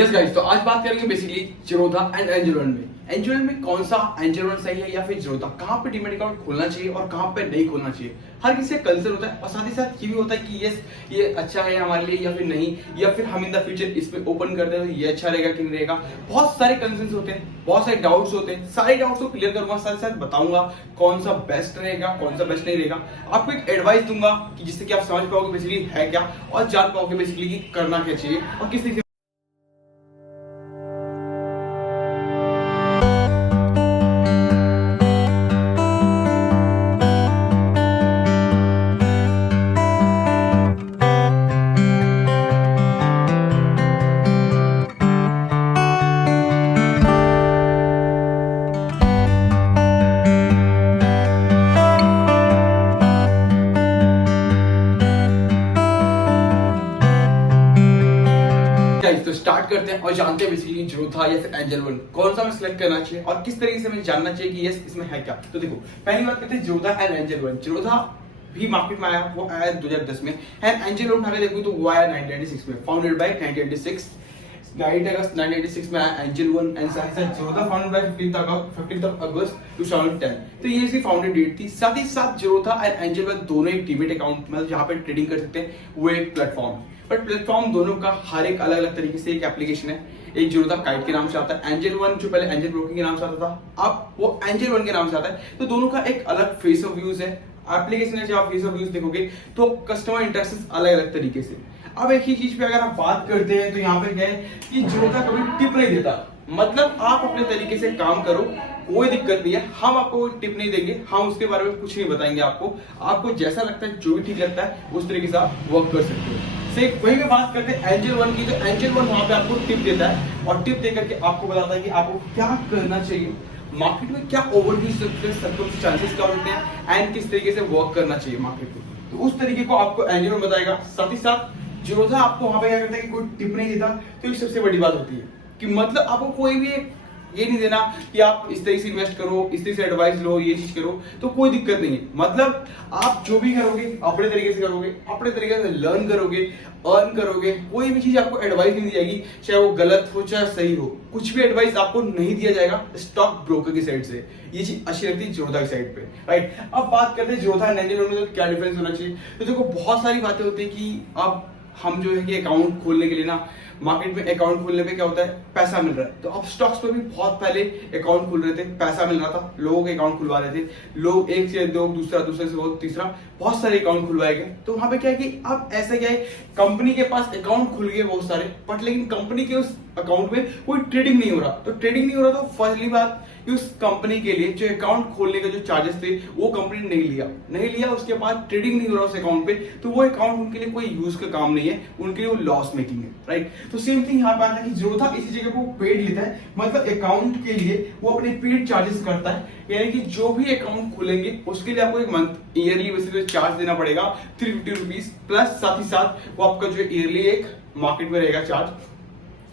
Yes guys, तो आज बात करेंगे basically Zerodha and angel one में। एंजल वन में कौन सा एंजल वन सही है या फिर जीरोधा, कहाँ पे डीमैट अकाउंट खोलना चाहिए और कहाँ पे नहीं खोलना चाहिए। हर किसी का कंसर्न होता है और साथ ही साथ ये भी होता है कि यस ये अच्छा है हमारे लिए या फिर नहीं, या फिर हम इन द फ्यूचर इसमें ओपन करते हैं तो ये अच्छा रहेगा कि नहीं रहेगा। बहुत सारे कंसर्न होते हैं, बहुत सारे डाउट्स होते हैं, सारे डाउट्स को क्लियर करूंगा, साथ ही साथ बताऊंगा कौन सा बेस्ट रहेगा कौन सा बेस्ट नहीं रहेगा। आपको एक एडवाइस दूंगा कि जिससे कि आप समझ पाओगे बेसिकली है क्या और जान पाओगे बेसिकली कि करना क्या चाहिए और किस तरीके। तो स्टार्ट करते हैं और जानते हैं बेसिकली जीरोधा या फिर एंजल वन कौन सा हमें सिलेक्ट करना चाहिए और किस तरीके से हमें जानना चाहिए कि यस इसमें है क्या। तो देखो, पहली बात करते हैं Zerodha and angel one. Zerodha भी मार्केट में आया, वो आया 2010 में, एंड एंजल वन उठा के देखो तो वो आया 1996 में, फाउंडेड बाय 1996 अगस्त 1996 में आया एंजल वन। एंड साथ ही साथ जीरोधा फाउंडेड बाय 15 अगस्त 2010। तो ये इसकी फाउंडेड डेट थी। साथ ही साथ जीरोधा एंड एंजल वन दोनों एक डीमैट अकाउंट मतलब जहाँ पे ट्रेडिंग कर सकते हैं, वो एक प्लेटफॉर्म। बट प्लेटफॉर्म दोनों का हर एक अलग अलग तरीके से एक एप्लीकेशन है। एक जीरोधा काइट के नाम से आता है, एंजल वन जो पहले एंजल ब्रोकिंग के नाम से आता था अब वो एंजल वन के नाम से आता है। तो दोनों का एक अलग फेस ऑफ व्यूज है। एप्लीकेशन है, जब आप फेस ऑफ व्यूज देखोगे तो कस्टमर इंटरेक्शन अलग अलग तरीके से। अब एक ही चीज पे अगर आप बात करते हैं तो यहाँ पे क्या है कि जीरोधा कभी टिप नहीं देता। मतलब आप अपने तरीके से काम करो, कोई दिक्कत नहीं है, हम आपको टिप नहीं देंगे, हम उसके बारे में कुछ नहीं बताएंगे। आपको जैसा लगता है, जो भी ठीक लगता है उस तरीके से आप वर्क कर सकते हो। से वही में बात करते हैं एंजल वन की। तो एंजल वन वहां पे आपको टिप देता है और टिप देकर के आपको बताता है कि आपको क्या करना चाहिए, मार्केट में क्या ओवरव्यू सकते चांसेस क्या होते हैं एंड किस तरीके से वर्क करना चाहिए मार्केट में। तो उस तरीके को आपको एंजल वन बताएगा। साथ ही साथ जीरोधा आपको वहां पे क्या करता है कि कोई टिप नहीं देता। तो ये सबसे बड़ी बात होती है कि मतलब आपको कोई भी ये नहीं देना कि आप इस तरीके से इन्वेस्ट करो, इस तरीके से एडवाइस लो, ये चीज करो, तो कोई दिक्कत नहीं है। मतलब आप जो भी करोगे अपने तरीके से करोगे, अपने तरीके से लर्न करोगे, अर्न करोगे। कोई भी चीज आपको एडवाइस नहीं दी जाएगी, चाहे वो गलत हो चाहे सही हो, कुछ भी एडवाइस आपको नहीं दिया जाएगा स्टॉक ब्रोकर की साइड से। ये चीज अच्छी लगती है जीरोधा की साइड पे, राइट। अब बात करते हैं जीरोधा एंड एंजल वन में तो क्या डिफरेंस होना चाहिए। तो देखो, बहुत सारी बातें होती है कि अब हम जो है कि अकाउंट खोलने के लिए ना, मार्केट में अकाउंट खोलने पे क्या होता है, पैसा मिल रहा है। तो अब स्टॉक्स पे भी बहुत पहले अकाउंट खुल रहे थे, पैसा मिल रहा था, लोगों के अकाउंट खुलवा रहे थे, लोग एक से दो, दूसरे से वो, तीसरा, बहुत सारे अकाउंट खुलवाए गए। तो वहां पे क्या है कि अब ऐसा क्या है, कंपनी के पास अकाउंट खुल गए बहुत सारे, बट लेकिन कंपनी के उस अकाउंट में कोई ट्रेडिंग नहीं हो रहा। तो ट्रेडिंग नहीं हो रहा तो पहली बात कि उस कंपनी के लिए जो अकाउंट खोलने के जो चार्जेस थे वो कंपनी ने नहीं लिया। उसके बाद ट्रेडिंग नहीं हो रहा उस अकाउंट पे, तो वो अकाउंट उनके लिए कोई यूज का काम नहीं है, उनके लिए वो लॉस मेकिंग है, राइट। तो सेम थिंग यहाँ पे आता है कि जीरोधा इसी जगह को पेड लेता है, मतलब अकाउंट के लिए वो अपने पेड चार्जेस करता है। यानी कि जो भी अकाउंट खुलेंगे उसके लिए आपको एक मंथ ईयरली बेसिस चार्ज देना पड़ेगा 350 रुपीज प्लस। साथ ही साथ वो आपका जो ईयरली एक मार्केट में रहेगा चार्ज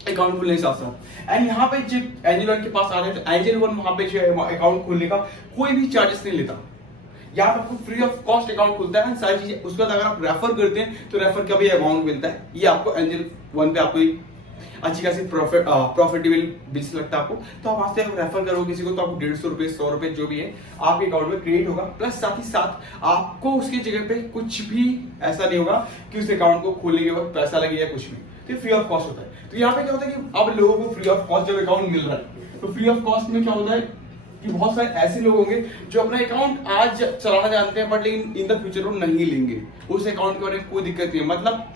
अकाउंट खुलने के साथ साथ। एंड यहाँ पे जब एंजल वन के पास आ रहे हैं तो एंजल वन वहां पे जो है अकाउंट खोलने का कोई भी चार्जेस नहीं लेता। यहाँ पे आपको फ्री ऑफ कॉस्ट अकाउंट खुलता है, सारी चीजें। उसके बाद अगर आप रेफर करते हैं तो रेफर का भी अमाउंट मिलता है। ये आपको एंजल वन पे आपको अच्छी खासी प्रॉफिटेबल बिजनेस लगता है आपको। तो आप वहां से रेफर करोगे किसी को तो आपको 150 रुपए 100 रुपए जो भी है आपके अकाउंट में क्रिएट होगा। प्लस साथ ही साथ आपको उसकी जगह पे कुछ भी ऐसा नहीं होगा कि उस अकाउंट को खोलने के वक्त पैसा लगे या कुछ भी, तो फ्री ऑफ कॉस्ट होता है। तो यहाँ पे क्या होता है कि अब लोगों को फ्री ऑफ कॉस्ट जब अकाउंट मिल रहा है, तो फ्री ऑफ कॉस्ट में क्या होता है कि बहुत सारे ऐसे लोग होंगे जो अपना अकाउंट आज चलाना जानते हैं बट लेकिन इन द फ्यूचर वो नहीं लेंगे उस अकाउंट के बारे में, कोई दिक्कत नहीं है। मतलब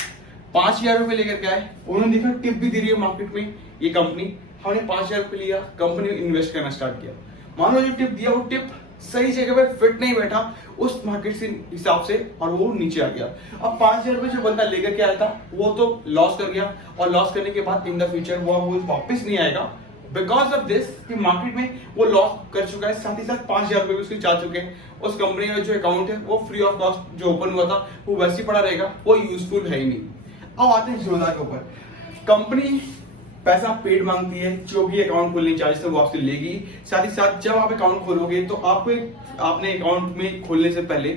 5,000 रुपए लेकर के आए, उन्होंने देखा टिप भी दे रही है मार्केट में ये कंपनी, हमने 5,000 रुपए लिया, कंपनी ने इन्वेस्ट करना स्टार्ट किया। मान लो जो टिप दिया वो टिप सही जगह पे फिट नहीं बैठा उस मार्केट से हिसाब से और वो नीचे आ गया। अब 5,000 रुपए जो बंदा लेकर के आया था वो तो लॉस कर गया, और लॉस करने के बाद इन द फ्यूचर वो वापस नहीं आएगा बिकॉज ऑफ दिस कि मार्केट में वो लॉस कर चुका है। साथ ही साथ 5,000 रुपए भी उसके जा चुके हैं। उस कंपनी का जो अकाउंट है वो फ्री ऑफ कॉस्ट जो ओपन हुआ था वो वैसे ही पड़ा रहेगा, वो यूजफुल है ही नहीं। अब आते हैं जीरोधा के ऊपर। कंपनी पैसा पेड मांगती है, जो भी अकाउंट खोलने चार्जेस है वो आपसे लेगी। साथ ही साथ जब आप अकाउंट खोलोगे तो आपको आपने अकाउंट में खोलने से पहले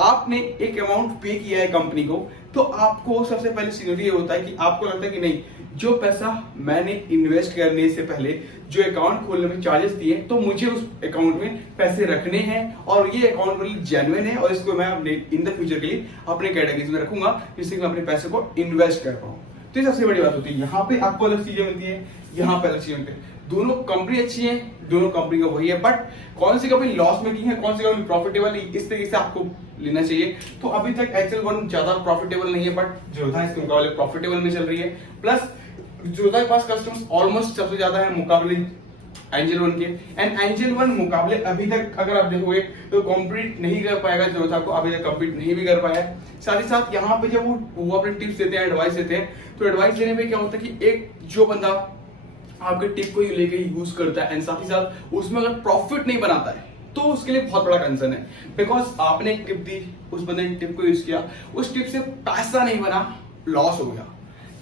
आपने एक अमाउंट पे किया है कंपनी को, तो आपको सबसे पहले सिनेरियो ये होता है कि आपको लगता है कि नहीं जो पैसा मैंने इन्वेस्ट करने से पहले जो अकाउंट खोलने में चार्जेस दिए, तो मुझे उस अकाउंट में पैसे रखने हैं और ये अकाउंट मेरे लिए जेन्युइन है और इसको मैं अपने इन द फ्यूचर के लिए अपने कैटेगरीज में रखूंगा, जिससे मैं अपने पैसे को इन्वेस्ट कर पाऊँ। तो ये सबसे बड़ी बात होती है। यहाँ पे आपको अलग चीजें मिलती है, यहाँ पे अलग चीजें मिलती है। दोनों कंपनी अच्छी है, दोनों कंपनी का वही है, बट कौन सी कंपनी लॉस मेकिंग है, कौन सी कंपनी प्रॉफिटेबल है, इस तरीके से आपको लेना चाहिए। तो अभी तक HL1 ज्यादा प्रॉफिटेबल नहीं है, बट जोधा इसके मुकाबले प्रॉफिटेबल में चल रही है। प्लस जोधा के पास कस्टमर्स ऑलमोस्ट सबसे ज्यादा है मुकाबले एंजल1 के, एंड एंजल1 मुकाबले अभी तक अगर आप देखोगे तो कॉम्पीट नहीं कर पाएगा, जोधा को अभी तक कम्पीट नहीं भी कर पाया है। साथ ही साथ यहाँ पे जब वो अपने टिप्स देते हैं, एडवाइस देते हैं, तो एडवाइस देने में क्या होता है कि एक जो बंदा आपके टिप को लेके यूज करता है एंड साथ ही साथ उसमें अगर प्रॉफिट नहीं बनाता है तो उसके लिए बहुत बड़ा कंसर्न है। बिकॉज आपने एक टिप दी, उस बंदे ने टिप को यूज किया, उस टिप से पैसा नहीं बना, लॉस हो गया।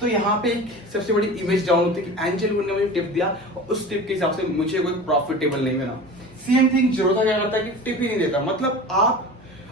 तो यहाँ पे एक सबसे बड़ी इमेज डाउन होती है कि एंजल1 ने मुझे टिप दिया और उस टिप के हिसाब से मुझे कोई प्रॉफिटेबल नहीं बना। सेम थिंग जोधा क्या करता है कि टिप ही नहीं देता। मतलब आप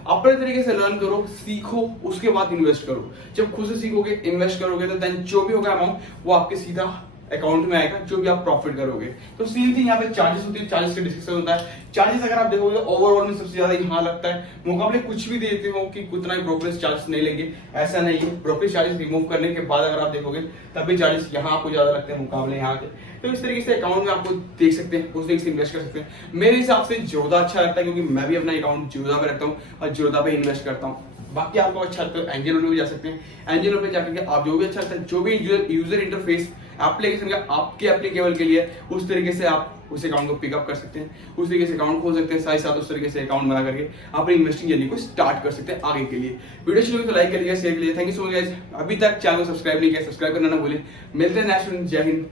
अपने तरीके से लर्न करो, सीखो, उसके बाद इन्वेस्ट करो। जब खुद से सीखोगे, इन्वेस्ट करोगे, तो देन जो भी होगा अमाउंट वो आपके सीधा अकाउंट में आएगा, जो भी आप प्रॉफिट करोगे। तो सेम थिंग यहाँ पे चार्जेस होती है, चार्जेस का डिस्कशन होता है। चार्जेस अगर आप देखोगे ओवरऑल में सबसे ज्यादा यहाँ लगता है, मुकाबले कुछ भी देते हो कि उतना ही ब्रोकरेज चार्जेस नहीं लेंगे, ऐसा नहीं है। ब्रोकरेज चार्जेस रिमूव करने के बाद अगर आप देखोगे तब भी चार्जेस यहाँ आपको ज्यादा लगते हैं मुकाबले यहाँ के। तो इस तरीके से अकाउंट में आपको देख सकते हैं, उस तरीके से इन्वेस्ट कर सकते हैं। मेरे हिसाब से जोधा अच्छा लगता है, क्योंकि मैं भी अपना अकाउंट जोधा पे रखता हूँ और जोधा पे इन्वेस्ट करता हूँ। बाकी आपको अच्छा लगता है एंजल में भी जा सकते हैं। एंजल पे जाकर के आप जो भी अच्छा लगता है, जो भी यूजर इंटरफेस एप्लीकेशन का आपके एप्लीकेबल के लिए, उस तरीके से आप उस अकाउंट को पिकअप कर सकते हैं, उस तरीके से अकाउंट खोल सकते हैं, साथ ही साथ उस तरीके से अकाउंट बना करके अपनी इन्वेस्टिंग जर्नी को स्टार्ट कर सकते हैं आगे के लिए। वीडियो शुरू तो लाइक करिएगा, शेयर करिए। Thank you so much guys. अभी तक चैनल को सब्सक्राइब नहीं किया, सब्सक्राइब करना ना भूलें। मिलते हैं नेक्स्ट। जय हिंद,